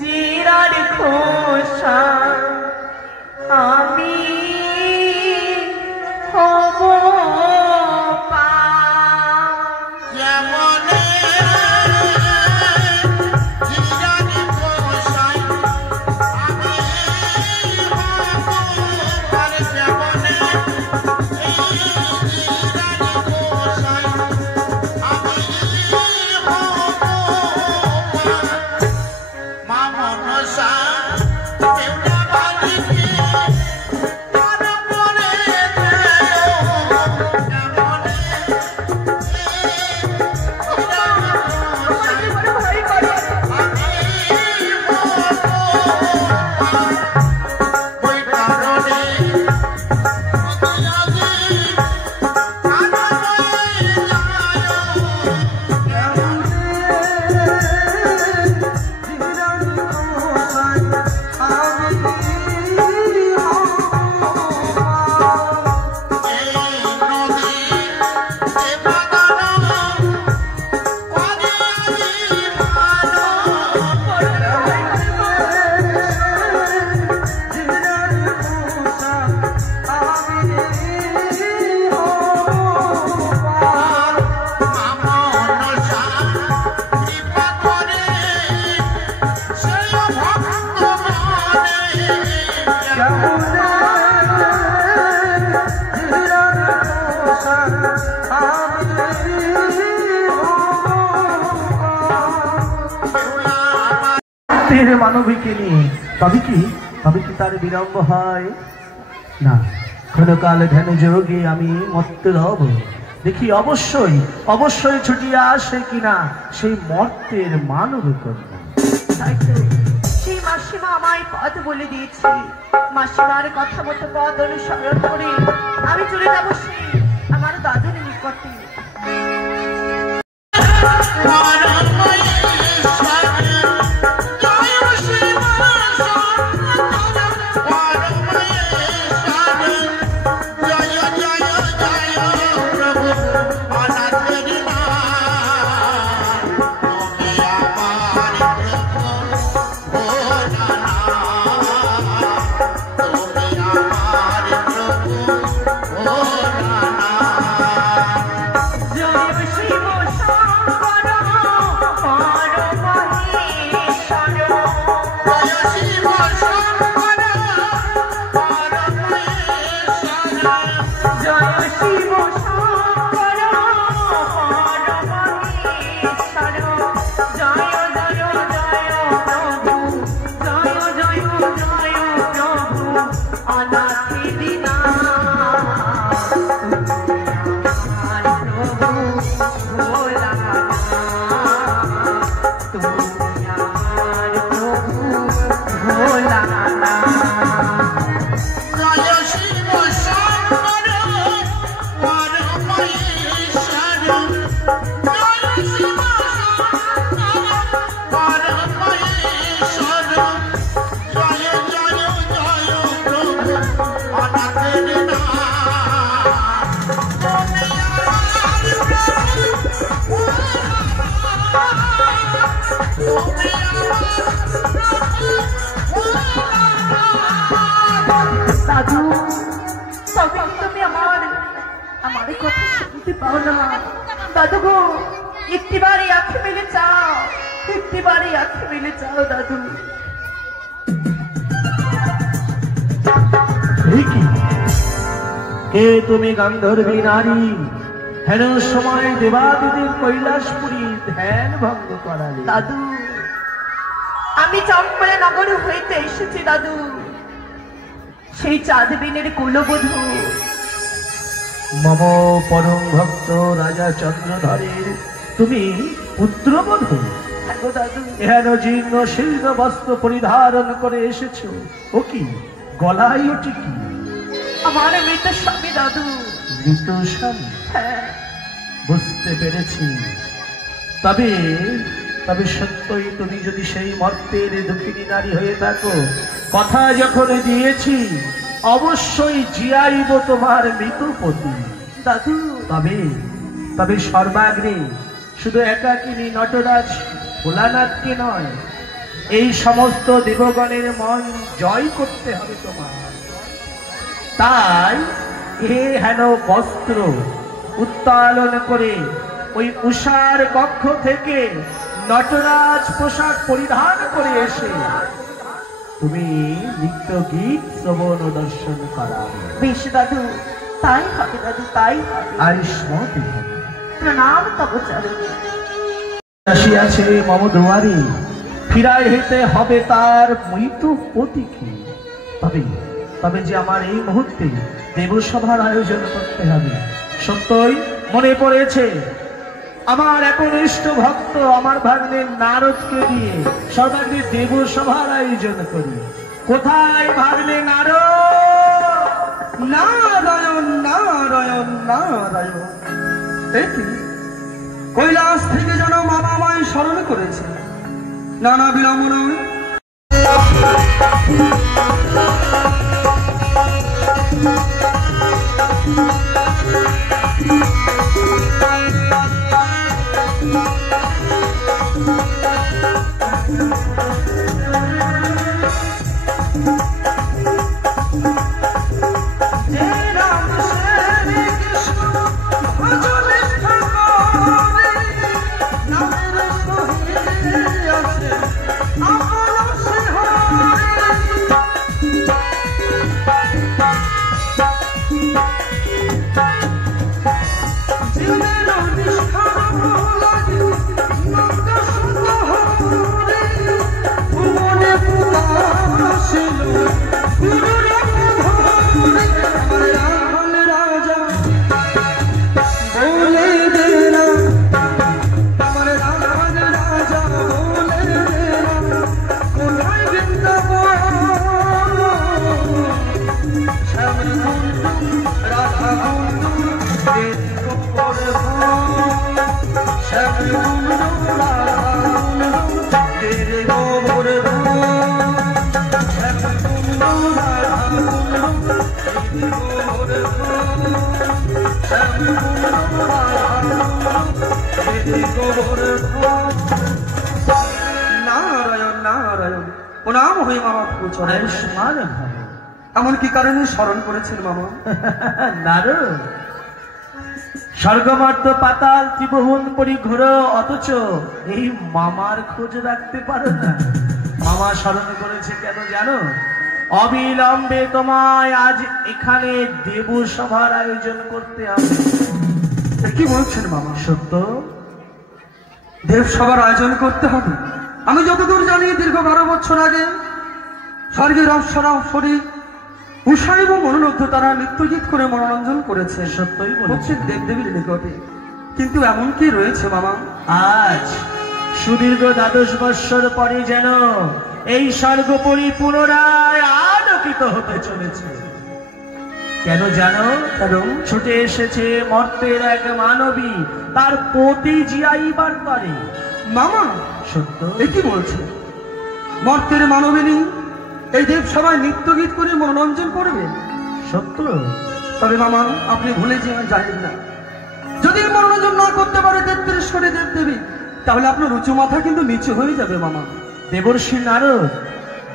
জিরার খোসা আমি হব মানবীকে নিয়ে তবে কি তার বিলম্ব হয়? না, ক্ষণকাল ধ্যান যোগে আমি মত্ত হব, দেখি অবশ্যই অবশ্যই ছুটিয়া আসে কিনা সেই মর্তের মানব কন্যা। তাই তো সেই মাসিমা আমায় পথ বলে দিয়েছে, মাসিমার কথা মতো পথ অনুসরণ করে আমি চলে যাবো সেই আমার দাদুর নিকটে। দাদু, তবে তুমি আমার কথা শুনতে পাও না। দাদু গো, একটিবারই আঁখি মেলে চাও, একটিবারই আঁখি মেলে চাও দাদু। কে তুমি গান্ধর্বী নারী, হেন সময় দেবাদিদেব কৈলাসপুরী ধ্যান ভঙ্গ করালে? দাদু, আমি চম্পলা নগর হইতে এসেছি দাদু, সেই চাঁদবিনের কুলবধূ। মম পরম ভক্ত রাজা চন্দ্রধরের তুমি পুত্রবধূ? দাদু, এহেন জীর্ণ শীর্ণ বস্ত্র পরিধারণ করে এসেছো, ও কি গলায় ওটি কি? আমার মৃত স্বামী দাদু। মৃত স্বামী? হ্যাঁ, বুঝতে পেরেছি। তবে তবে সত্যই তুমি যদি সেই মর্তের দুঃখিনী নারী হয়ে থাকো, কথা যখন দিয়েছি অবশ্যই জিয়াইব তোমার মৃতপতি। দাদু, তবে তবে সর্বাগ্রে শুধু একাকিনী নটরাজ ভোলানাথকে নয়, এই সমস্ত দেবগণের মন জয় করতে হবে তোমার। তাই এ হেন বস্ত্র উত্তোলন করে ওই উষার কক্ষ থেকে নটরাজ পোশাক পরিধান করে এসে তুমি নৃত্য গীত শ্রবণ ও দর্শন করাবে। বেশ দাদু, তাই হবে দাদু, তাই হবে। আয়ুষ্মতি হবে। প্রণাম তব চরণে। আসিয়াছে মম দুয়ারে, ফিরাই হইতে হবে তার মৃত পতিকে। তবে তবে যে আমার এই মুহূর্তে দেবসভার আয়োজন করতে হবে। সত্যই মনে পড়েছে, আমার একনিষ্ঠ ভক্ত আমার ভাগ্নে নারদকে দিয়ে সর্বাগ্রে দেবসভার আয়োজন করি। কোথায় ভাগ্নে নারদ? নারায়ণ নারায়ণ নারায়ণ। এটি কৈলাস থেকে যেন মামা আমায় স্মরণ করেছে, নানা বিলম্ব নয়। আপন নারায়ণ নারায়ণ, প্রণাম হয়ে মামা পুজো। আয়ুষ্মান ভব। এমন কি কারণে স্মরণ করেছেন মামা? নারদ, স্বর্গমর্ত পাতাল ত্রিভুবন পরিঘোর, অথচ এই মামার খোঁজ রাখতে পারো না। মামা স্মরণ করেছে কেন জানো? অবিলম্বে তোমায় আজ এখানে দেব সভার আয়োজন করতে হবে। কি বলছেন মামা? সত্য, দেব সভার আয়োজন করতে হবে? আমি যতদূর জানি দীর্ঘ 12 বছর আগে স্বর্গের অপ্সরা শরীর উষা এবং মনোরুদ্ধ তারা নৃত্যগীত করে মনোরঞ্জন করেছে। সত্যই বলেছে। প্রত্যেক দেবদেবীর নিকটে। কিন্তু এমন কি রয়েছে মামা? আজ সুদীর্ঘ 12 বৎসর পরে যেন এই স্বর্গপুরী পুনরায় আলোকিত হতে চলেছে। কেন জানো? কারণ ছুটে এসেছে মর্তের এক মানবী, তার পতি জিয়াইবার করে। মামা সত্য। এ কি বলছে? মর্তের মানবিনী এই দেব সভায় নৃত্যগীত করে মনোরঞ্জন করবে? সত্য। তবে মামা আপনি ভুলে যাবেন না, যদি মনোরঞ্জন না করতে পারে 33 কোটি দেব দেবী, তাহলে আপনার উঁচু মাথা কিন্তু নিচু হয়ে যাবে মামা। দেবর্ষি নারদ,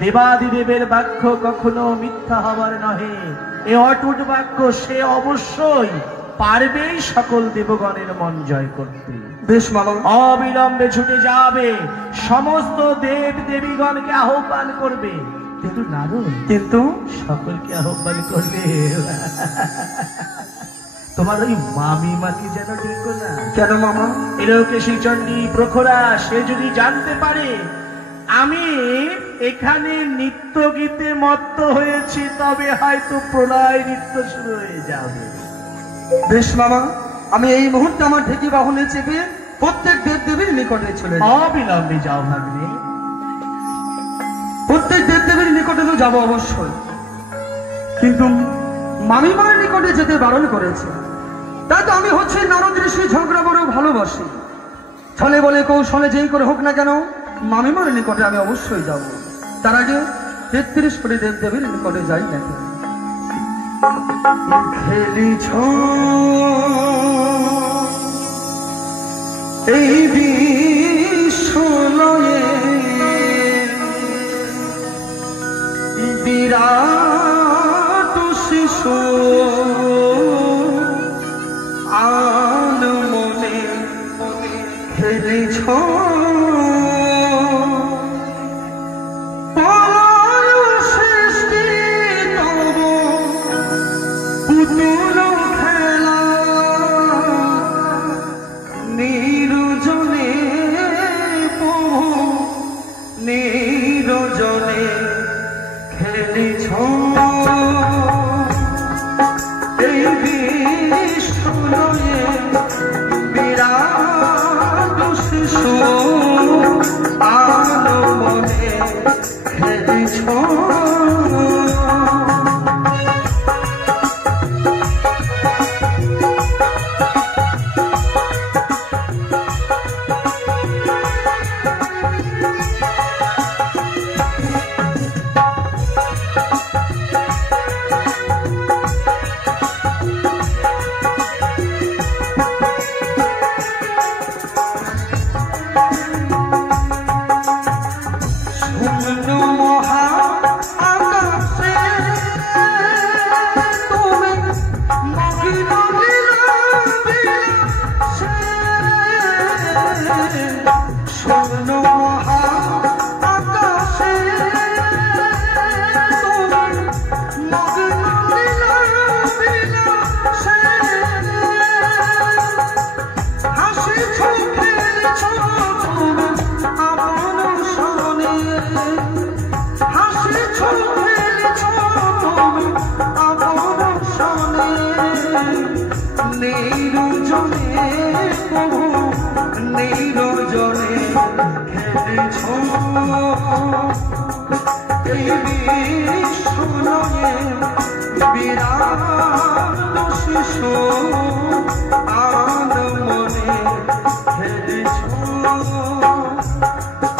দেবাদিদেবের বাক্য কখনো মিথ্যা হবার নহে। এ অটুট বাক্য, সে অবশ্যই পারবেই সকল দেবগণের মন জয় করতে। বেশ মামা, অবিলম্বে ছুটে যাবে, সমস্ত দেব দেবীগণকে আহ্বান করবে। কিন্তু নারদ, কিন্তু সকলকে আহ্বান করবে, তোমার ওই মামিমাকে যেন ডেকো না। কেন মামা? এলোকেশী চণ্ডী প্রখরা সে যদি জানতে পারে আমি এখানে নৃত্য গীতে মত্ত হয়েছি, তবে হয়তো প্রলয় নৃত্য শুরু হয়ে যাবে। বেশ মামা, আমি এই মুহূর্তে আমার ঢেকি বাহনে চেপে প্রত্যেক দেবদেবীর নিকটে চলে যাব। অবিলম্বে যাও ভাগ্নে। প্রত্যেক দেবদেবীর নিকটে তো যাবো অবশ্যই, কিন্তু মামিমার নিকটে যেতে বারণ করেছে। তাই তো আমি হচ্ছে নারদ ঋষি ঝগড়া বড় ভালোবাসি। ছলে বলে কৌশলে যেই করে হোক না কেন মামিমার নিকটে আমি অবশ্যই যাব। তার আগে 33 কোটি দেবদেবীর নিকটে যাই না কেন। খেলিছ এই বিশ্বলয়ে বিরাট শিশু আন মনে খেলিছ সৃষ্টি তব পুতুল খেলা নিরজনে প্রভু নিরজনে খেলিছ এই বিশ্বলয়ে বিরাট শিশু আলো মনে খেলিছ।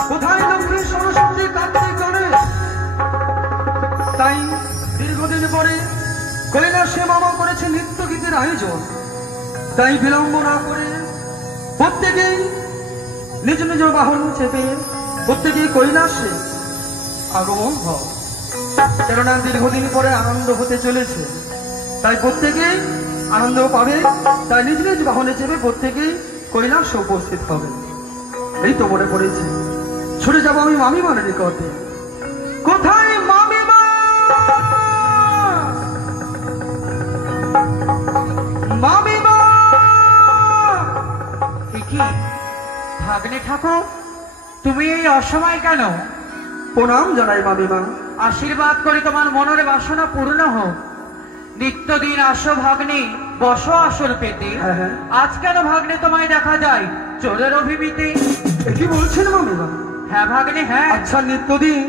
কোথায় লক্ষ্মী সরস্বতী কার্তিক গণেশ? তাই দীর্ঘদিন পরে কৈলাসে মামা করেছে নৃত্য গীতের আয়োজন। তাই বিলম্ব না করে প্রত্যেকেই নিজ নিজ বাহন চেপে প্রত্যেকেই কৈলাসে আগমন হয়। কেননা দীর্ঘদিন পরে আনন্দ হতে চলেছে, তাই প্রত্যেকেই আনন্দ পাবে, তাই নিজ নিজ বাহনে চেপে প্রত্যেকেই কৈলাসে উপস্থিত হবে। এই তো মনে পড়েছে, ছুটে যাবো আমি মামিমার নিকটে। কোথায় মামিমা? মামিমা! কি ভাগ্নে ঠাকুর, তুমি এই অসময় কেন? প্রণাম জানাই মামিমা। আশীর্বাদ করি তোমার মনের বাসনা পূর্ণ হোক। নিত্যদিন আসো ভাগ্নে, বসো আসর পেতে। হ্যাঁ, হ্যাঁ। আজ কেন ভাগ্নে তোমায় দেখা যায় চোরের অভিমিতে? কি বলছেন মামিমা? হ্যাঁ ভাগ্নে, হ্যাঁ। আচ্ছা, নিত্যদিন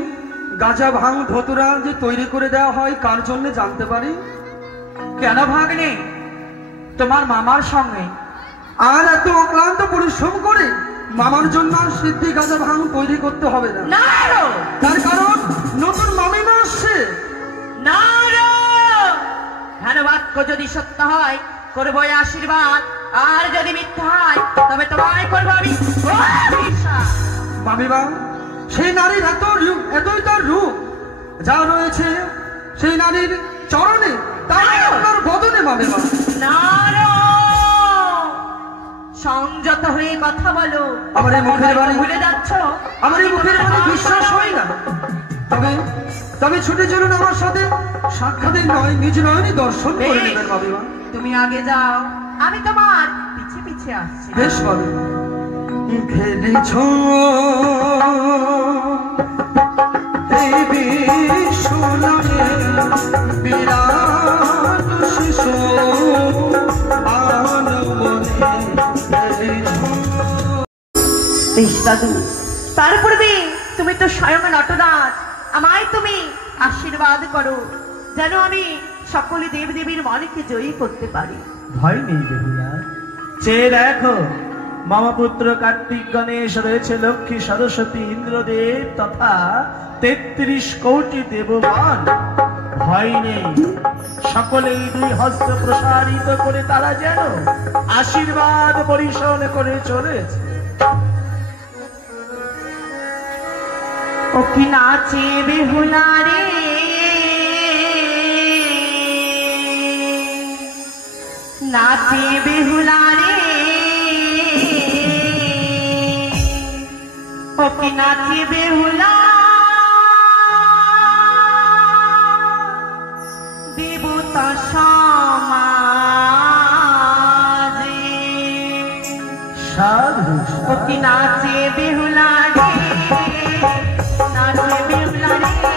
গাঁজা ভাঙ ধতুরা যে তৈরি করে দেওয়া হয় কার জন্য জানতে পারি? কেন ভাগ্নে? তোমার মামার সঙ্গে। আর এত অক্লান্ত পরিশ্রম করে মামার জন্য আর সিদ্ধি গাঁজা ভাঙ তৈরি করতে হবে না। তার কারণ নতুন মামিমা আসছে। হেন বাক্য যদি সত্য হয় করবো আশীর্বাদ, আর যদি মিথ্যা হয় তবে তোমায় করবো আমি অভিশাপ। মামিমা, সেই নারীর এতই তার রূপ যা রয়েছে সেই নারীর চরণে, তাই আপনার বদনে মামিমা। সংযত হয়ে কথা বলো। আমার এই মুখের বাণী ভুলে যাচ্ছ? আমার এই মুখের বাণী বিশ্বাস হয় না। তবে ছুটে চলুন আমার সাথে, সাক্ষাতের নয় নিজ নয়নি দর্শন করে নেবেন মামিমা। তুমি আগে যাও, আমি তোমার পিছে পিছে আসছি। বেশ ভালো খেলেছ এই বিশ্বনামে বিরাট শিশু বেশ দাদু, তার পূর্বে তুমি তো স্বয়ং নটরাজ, আমায় তুমি আশীর্বাদ করো যেন আমি সকল দেবদেবীর মনকে জয়ী করতে পারি। ভয় নেই বেহুলা, চেয়ে দেখো মামাপুত্র কার্তিক গণেশ রয়েছে, লক্ষ্মী সরস্বতী ইন্দ্রদেব তথা ৩৩ কোটি দেবগণ। ভয় নেই, সকলেই দুই হস্ত প্রসারিত করে তারা যেন আশীর্বাদ পরিশোধ করে চলেছে। ও কি নাচে বেহুলা রে, নাচে বেহুলা রে, ও কি নাচে বেহুলা, দেবতা সমাজে। সাধু ও কি নাচে বেহুলা রে, নাচে বেহুলা রে,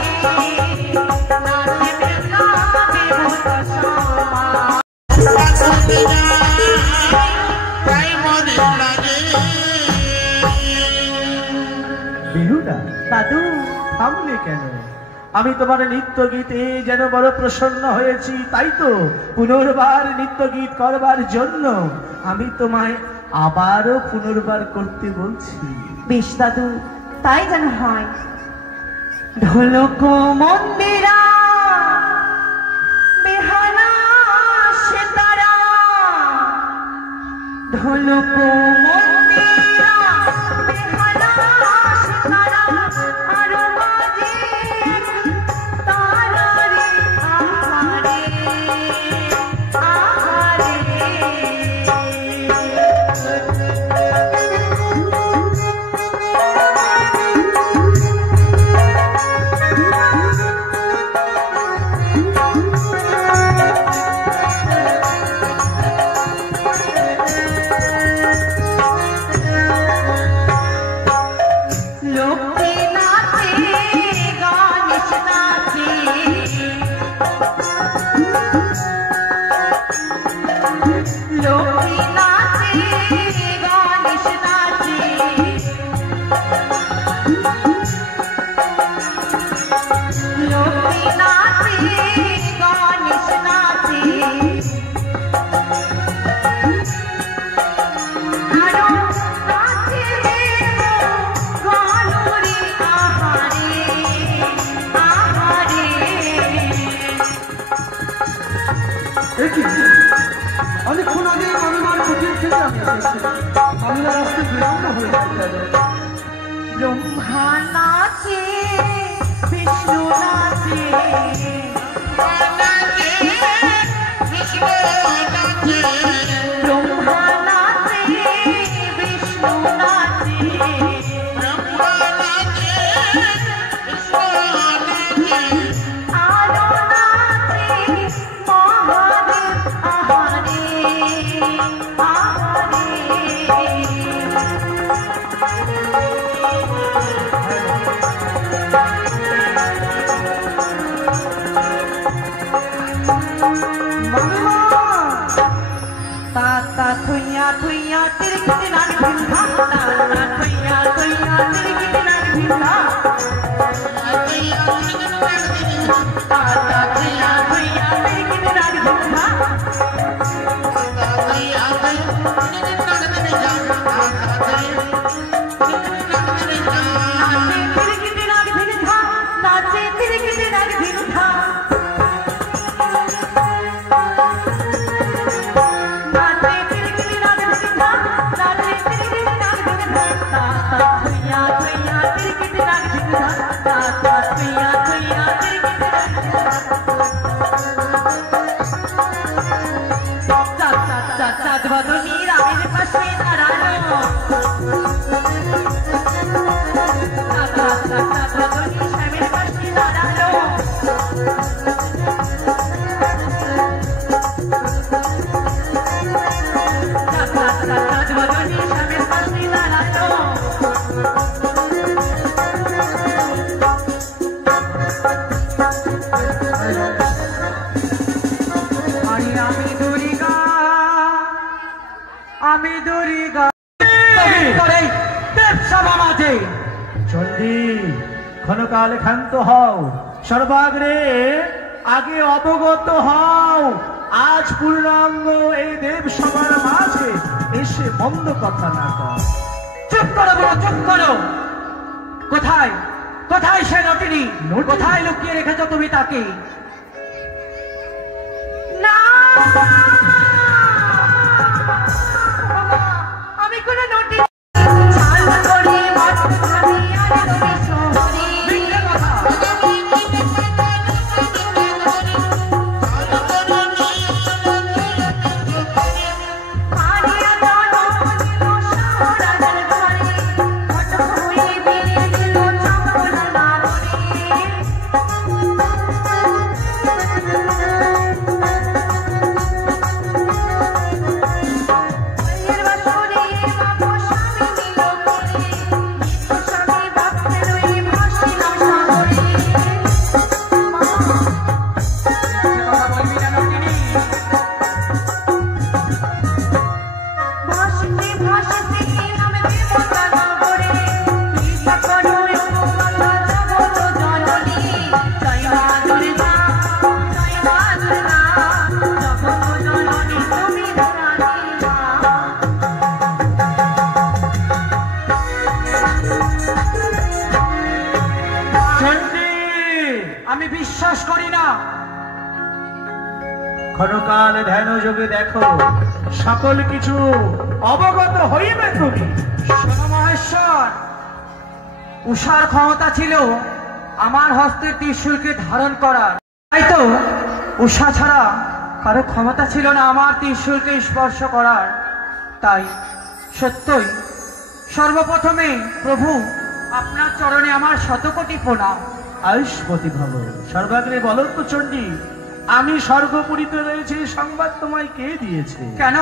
নাচে বেহুলা, দেবতা সমাজ। বেহুলা দাদু, থামলে কেন? আমি তোমার নৃত্য গীতে যেন বড় প্রসন্ন হয়েছি, তাই তো পুনর্বার নৃত্য গীত করবার জন্য আমি তোমায় আবারও পুনর্বার করতে বলছি। বেশ দাদু, তাই যেন হয়। ঢোলক মন্দিরা বেহালা সেতারা, ঢোলক মন্দিরা বেহালা সেতারা, আরো বাজে তারা রে, আহারে আহারে। লক্ষ্মী নাচে গণেশ নাচে, লক্ষ্মী নাচে গণেশ নাচে, লক্ষ্মী নাচে গণেশ নাচে, আরো নাচে গণরে ব্রহ্মা নাচে বিষ্ণু নাচে ব্রহ্মা নাচে বিষ্ণু নাচে আরো নাচে মহাদেব আহারে আহারে থইয়া থইয়া তিরকিতে নাগ ভিন্ধা তাতা থইয়া থইয়া তিরকিতে নাগ ভিন্ধা তাতা থইয়া থইয়া তিরকিতে নাগ ভিন্ধা নাচে তিরকিতে নাগ ভিন্ধা নাচে তিরকিতে নাগ ভিন্ধা বদনীর আমের পাশে দাঁড়ানো বদনী শ্যামের পাশে দাঁড়ানো বদনী শ্যামের পাশে দাঁড়ানো আমি দুর্গা দেবসভা মাঝে চন্ডী ক্ষণকাল ক্ষান্ত হও, সর্বাগ্রে আগে অবগত হও, আজ পূর্ণাঙ্গ এই দেবসভার মাঝে এসে মন্দ কথা না কর। চুপ করো বলো, চুপ করো। কোথায় কোথায় সে নটিনী? কোথায় লুকিয়ে রেখেছো তুমি তাকে? না আমি কোন নোটিস ছাল করে মাছ খাবি আর তুমি শহরে মিথ্যে কথা। আরিয়া জানো দিলো শাহরাজের ঘরে ফটো হয়ে বেরিয়ে গেল চামড়া নাগরে আমি বিশ্বাস করি না। ক্ষণকাল ধ্যান যোগে দেখো, সকল কিছু অবগত হইবে তুমি। শোনো মহেশ্বর, উষার ক্ষমতা ছিল আমার হস্তের ত্রিশূলকে ধারণ করার, তাই তো উষা ছাড়া কারো ক্ষমতা ছিল না আমার ত্রিশূলকে স্পর্শ করার। তাই সত্যই সর্বপ্রথমে প্রভু আপনার চরণে আমার শতকোটি প্রণাম। আয়ুষ্মতি ভব। সর্বাগ্রে বলো তো চণ্ডী, আমি স্বর্গপুরীতে রয়েছে সংবাদ তোমায় কে দিয়েছে? কেন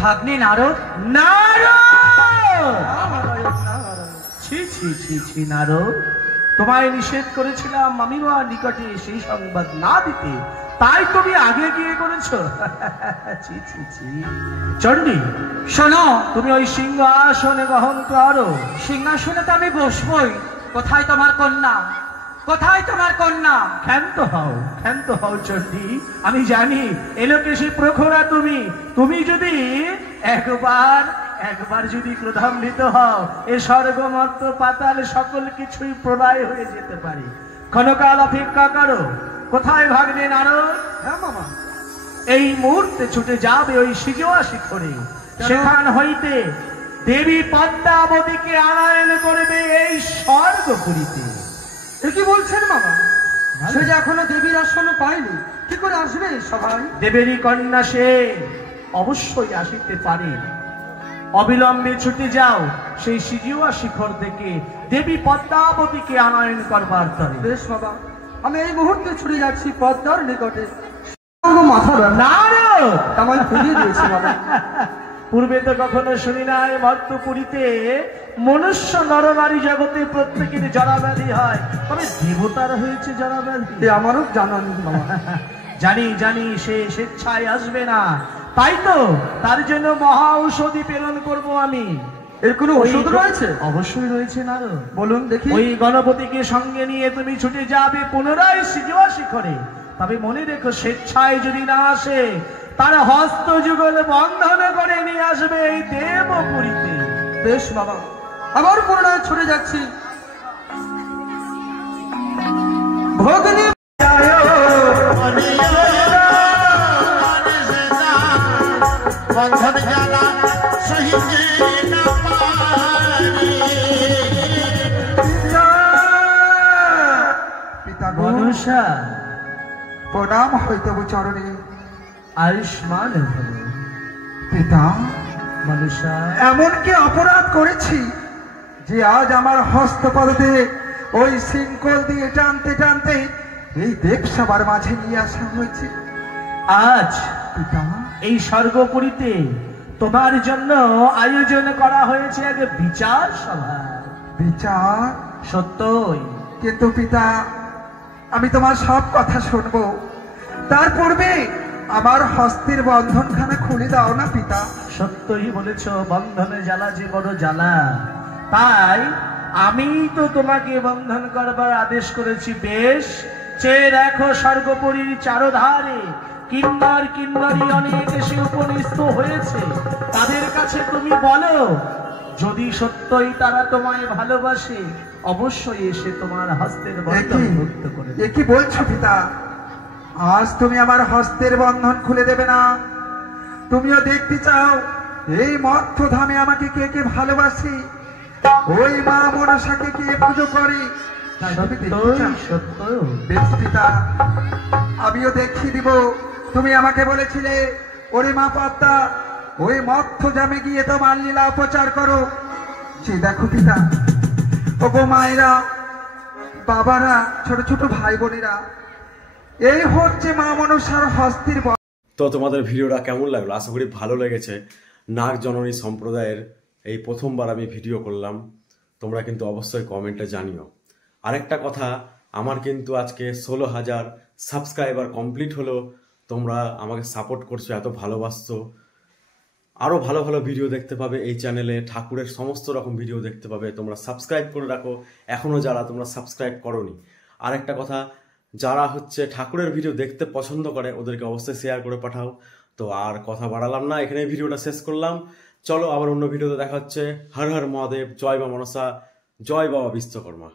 ভাগ্নে নারদ? নারদ! ছি ছি ছি ছি নারদ, তোমায় নিষেধ করেছিলাম মামিমার নিকটে সেই সংবাদ না দিতে, তাই তুমি আগে গিয়ে করেছো। ছি ছি ছি। চণ্ডী শোনো, তুমি ওই সিংহাসনে গ্রহণ করো। সিংহাসনে তো আমি বসবই। কোথায় তোমার কন্যা? কোথায় তোমার কন্যা? ক্ষান্ত হও চণ্ডী। আমি জানি এলোকে সে প্রখরা তুমি। তুমি যদি একবার যদি ক্রোধান্বিত হও, এ স্বর্গমর্ত পাতাল সকল কিছুই প্রলয় হয়ে যেতে পারে। ক্ষণকাল অপেক্ষা করো। কোথায় ভাগ্নে নারদ? হ্যাঁ মামা, এই মুহূর্তে ছুটে যাবে ওই সিজোয়া শিখরে। সেখান হইতে দেবী পদ্মাবতীকে আনয়ন করবে এই স্বর্গপুরীতে। এ কি বলছেন বাবা? সে যে এখনো দেবীর আসন পায়নি, কি করে আসবে সবাই? দেবেরই কন্যা সে, অবশ্যই আসিতে পারে। অবিলম্বে ছুটে যাও সেই সিজিওয়া শিখর থেকে দেবী পদ্মাবতীকে আনয়ন করবার তরে। বেশ বাবা, আমি এই মুহূর্তে ছুটে যাচ্ছি পদ্মার নিকটে। মাথা নারদ! আমায় ফিরিয়ে দিয়েছি বাবা। পূর্বে তো কখনো শুনি নাই মর্তপুরীতে মনুষ্য নরনারী জগতে প্রত্যেকের জরাব্যাধি হয়, তবে দেবতার হয়েছে জরাব্যাধি। আমারও জানা নেই বাবা। জানি জানি সে স্বেচ্ছায় আসবে না, তাই তো তার জন্য মহা ঔষধি প্রেরণ করব আমি। এর কোনো ওষুধ রয়েছে? অবশ্যই রয়েছে নারদ। বলুন দেখি। ওই গণপতিকে সঙ্গে নিয়ে তুমি ছুটে যাবে পুনরায় সিজোয়া শিখরে। তবে মনে রেখো, স্বেচ্ছায় যদি না আসে তার হস্ত যুগল বন্ধন করে নিয়ে আসবে এই দেবপুরীতে। বেশ বাবা, আবার পুনরায় ছুটে যাচ্ছি। ভগিনী পিতা মনুষা, প্রণাম হইতব চরণে। আয়ুষ্মান ভব। পিতা, মনুষা, এমন কি অপরাধ করেছি যে আজ আমার হস্তপদে ওই শৃঙ্খল দিয়ে টানতে টানতে এই দেবসভার মাঝে নিয়ে আসা হয়েছে? আজ পিতা, এই স্বর্গপুরীতে তোমার জন্য আয়োজন করা হয়েছে এক বিচার সভা। বিচার? সত্যই। কিন্তু পিতা, আমি তোমার সব কথা শুনবো, তার পূর্বে আমার হস্তের বন্ধনখানা খুলে দাও না পিতা। সত্যই বলেছ, বন্ধনে জ্বালা যে বড় জ্বালা, তাই আমি তো তোমাকে বন্ধন করবার আদেশ করেছি। বেশ, চেয়ে দেখো স্বর্গপুরীর চারধারে কিন্নর কিন্নরী অনেক এসে উপনিস্থ হয়েছে। তাদের কাছে তুমি বলো, যদি সত্যই তারা তোমায় ভালোবাসে, অবশ্যই এসে তোমার হস্তের বন্ধন মুক্ত করে দেবে। এ কি বলছো পিতা? আজ তুমি আমার হস্তের বন্ধন খুলে দেবে না? তুমিও দেখতে চাও এই মর্তধামে আমাকে কে কে ভালোবাসি, ওই মা মনসাকে কে পুজো করি? তাই তুমি দেখতে চাও? সত্য। বেশ পিতা, আমিও দেখিয়ে দিব। তুমি আমাকে বলেছিলে, ওরে মা পদ্মা, ওই মর্তধামে গিয়ে তোমার লীলা প্রচার করো। যে দেখো পিতা, ও গো মায়েরা, বাবারা, ছোট ছোট ভাই বোনেরা, এই হচ্ছে মা মনসার হস্তির। তো তোমাদের ভিডিওটা কেমন লাগলো? আশা করি ভালো লেগেছে। নাগ জননী সম্প্রদায়ের এই প্রথমবার আমি ভিডিও করলাম, তোমরা কিন্তু অবশ্যই কমেন্টে জানিও। আরেকটা কথা, আমার কিন্তু আজকে 16,000 সাবস্ক্রাইবার কমপ্লিট হলো। তোমরা আমাকে সাপোর্ট করছো, এত ভালোবাসছো। আরও ভালো ভালো ভিডিও দেখতে পাবে এই চ্যানেলে, ঠাকুরের সমস্ত রকম ভিডিও দেখতে পাবে। তোমরা সাবস্ক্রাইব করে রাখো এখনও যারা তোমরা সাবস্ক্রাইব করোনি। আরেকটা কথা, যারা হচ্ছে ঠাকুরের ভিডিও দেখতে পছন্দ করে ওদেরকে অবশ্যই শেয়ার করে পাঠাও। তো আর কথা বাড়ালাম না, এখানে ভিডিওটা শেষ করলাম। চলো আবার অন্য ভিডিওতে দেখা হচ্ছে। হর হর মহাদেব, জয় মা মনসা, জয় বাবা বিশ্বকর্মা।